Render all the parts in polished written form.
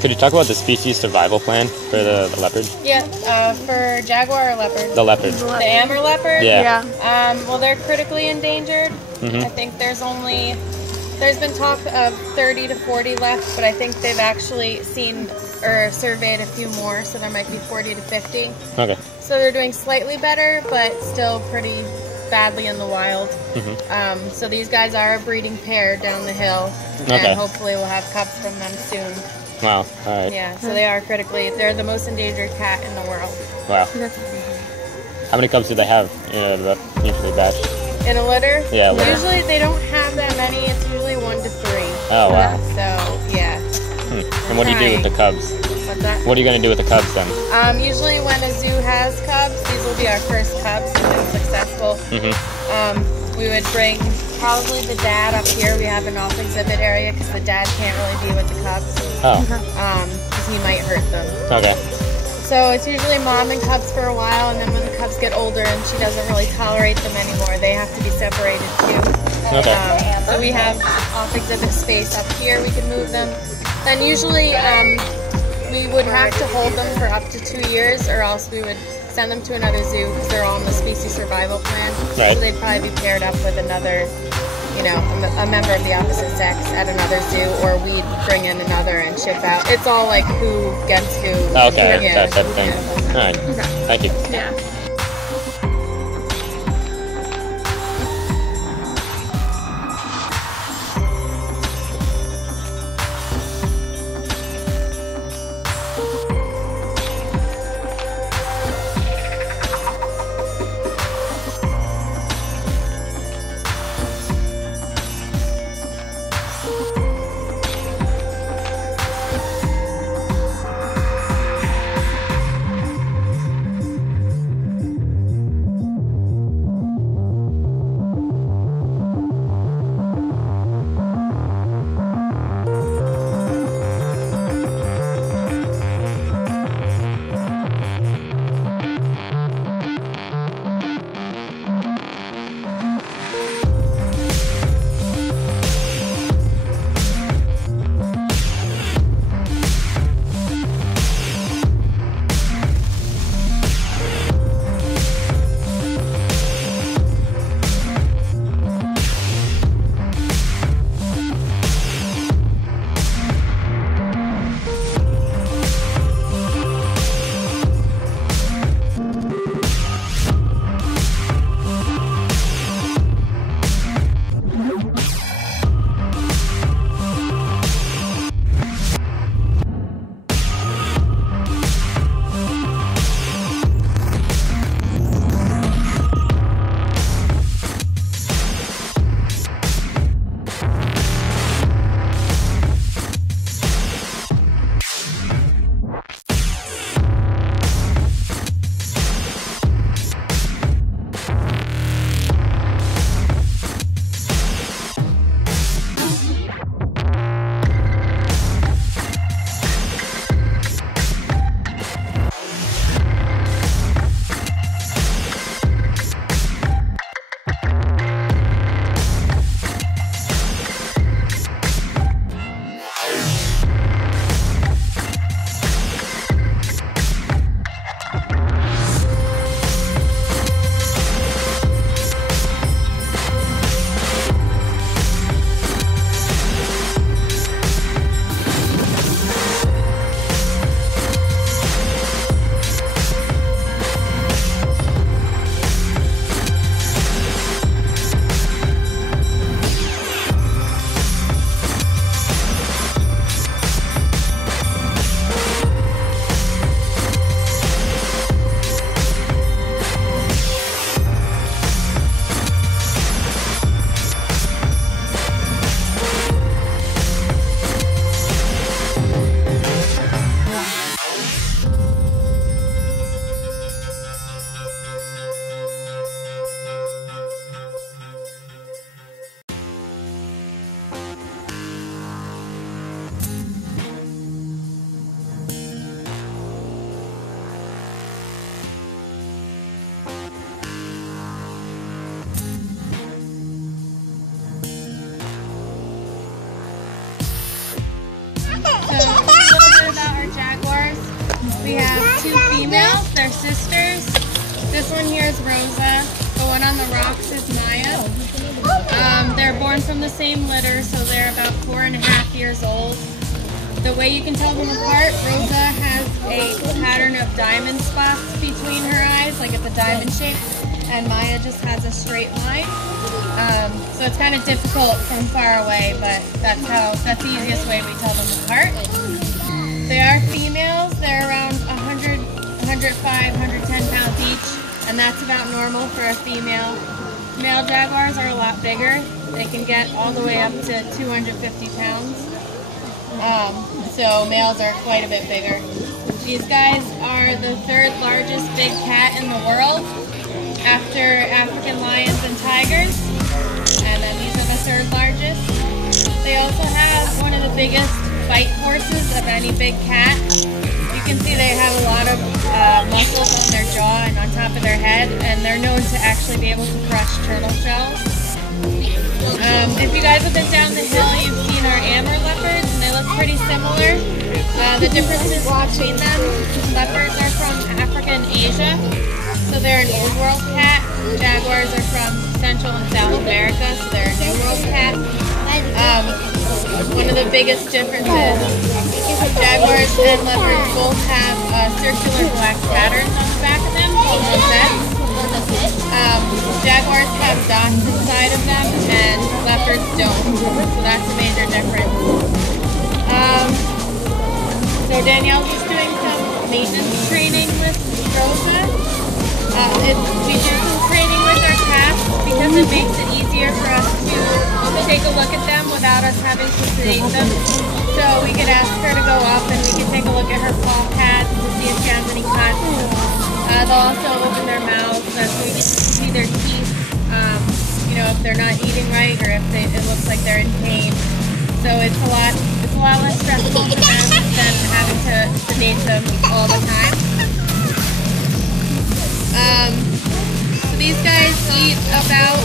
Could you talk about the species survival plan for the leopard? Yeah, for jaguar or leopard? The leopard. The Amur Leopard? Yeah. Well, they're critically endangered. I think there's been talk of 30 to 40 left, but I think they've actually seen or surveyed a few more, so there might be 40 to 50. Okay. So they're doing slightly better, but still pretty badly in the wild. So these guys are a breeding pair down the hill, and hopefully we'll have cubs from them soon. Wow. All right. Yeah, so they're the most endangered cat in the world. Wow. How many cubs do they have in a usually batch? In a litter? Yeah, a litter. Usually they don't have that many. It's usually 1 to 3. Oh, wow. So, yeah. And what do you do with the cubs? What's that? What are you going to do with the cubs then? Usually when a zoo has cubs, these will be our first cubs if it's successful. We would bring probably the dad up here. We have an off exhibit area because the dad can't really be with the cubs. Oh. Because he might hurt them. Okay. So it's usually mom and cubs for a while, and then when the cubs get older and she doesn't really tolerate them anymore, they have to be separated too. Okay. So we have off exhibit space up here. We can move them. Then usually we would have to hold them for up to 2 years, or else we would send them to another zoo because they're all on the species survival plan. Right. So they'd probably be paired up with another, a member of the opposite sex at another zoo, or we'd bring in another and ship out. It's all like who gets who. Okay, Yeah. that type of thing. Yeah. All right. Thank you. Yeah. we have two females, they're sisters. This one here is Rosa. The one on the rocks is Maya. They're born from the same litter, so they're about 4.5 years old. The way you can tell them apart, Rosa has a pattern of diamond spots between her eyes, like it's a diamond shape, and Maya just has a straight line. So it's kind of difficult from far away, but that's the easiest way we tell them apart. They are females. They're around 100, 105, 110 pounds each, and that's about normal for a female. Male jaguars are a lot bigger. They can get all the way up to 250 pounds. So males are quite a bit bigger. These guys are the 3rd largest big cat in the world, after African lions and tigers, and then these are the 3rd largest. They also have one of the biggest bite forces of any big cat. You can see they have a lot of muscles on their jaw and on top of their head, and they're known to actually be able to crush turtle shells. If you guys have been down the hill, you've seen our Amur leopards, and they look pretty similar. The differences between them, leopards are from Africa and Asia, so they're an old world cat. Jaguars are from Central and South America, so they're a new world cat. One of the biggest differences, jaguars and leopards both have circular black patterns on the back of them called rosettes. Jaguars have dots inside of them and leopards don't, so that's a major difference. So Danielle's just doing some maintenance training with Rosa. We do some training with our cats because it makes it easier for us to take a look at them without us having to sedate them. So we could ask her to go up and we can take a look at her paw pads to see if she has any cuts. They'll also open their mouths so we can see their teeth, you know, if they're not eating right or if it looks like they're in pain. So it's a lot less stressful for them than having to sedate them all the time. So these guys eat about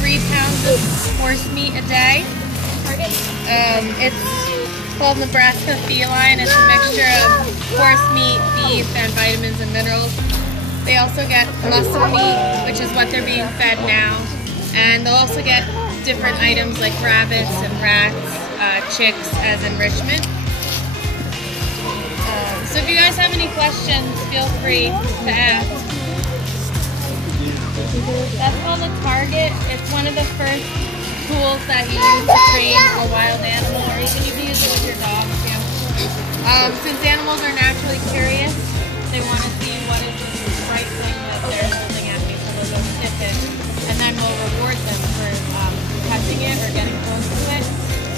3 pounds of horse meat a day. It's called Nebraska feline. It's a mixture of horse meat, beef, and vitamins and minerals. They also get muscle meat, which is what they're being fed now. And they'll also get different items like rabbits and rats, chicks as enrichment. So if you guys have any questions, feel free to ask. That's called a target. It's one of the first tools that you use to train a wild animal, or even you can use it with your dog too. Since animals are naturally curious, they want to see what is the right thing that they're holding at me, so they'll go sniff it, and then we'll reward them for touching it or getting close to it.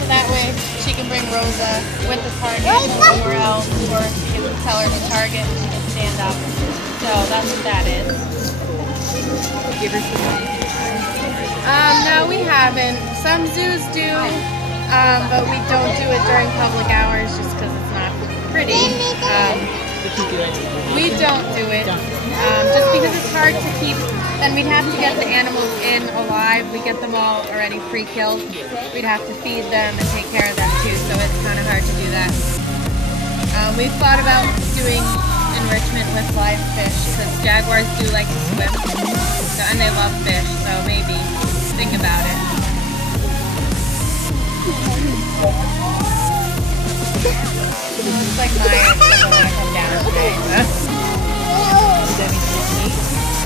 So that way she can bring Rosa with the target somewhere else, or she can tell her the target and she can stand up. So that's what that is. Give her some money. No, we haven't. Some zoos do, but we don't do it during public hours just because it's not pretty. We don't do it just because it's hard to keep. Then we'd have to get the animals in alive. We get them all already pre-killed. We'd have to feed them and take care of them too, so it's kind of hard to do that. We've thought about doing enrichment with live fish because jaguars do like to swim, so, and they love fish, so maybe think about it. It's like Maya doesn't want to come down today.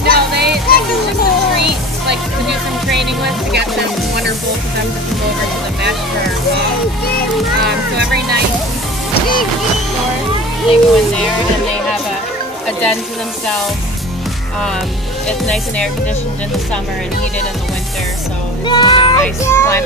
No, this is just a treat, like to do some training with, to get them wonderful for them to come over to the mesh for our walk. So every night they go in there and they have a den to themselves. It's nice and air conditioned in the summer and heated in the winter, so it's nice climate.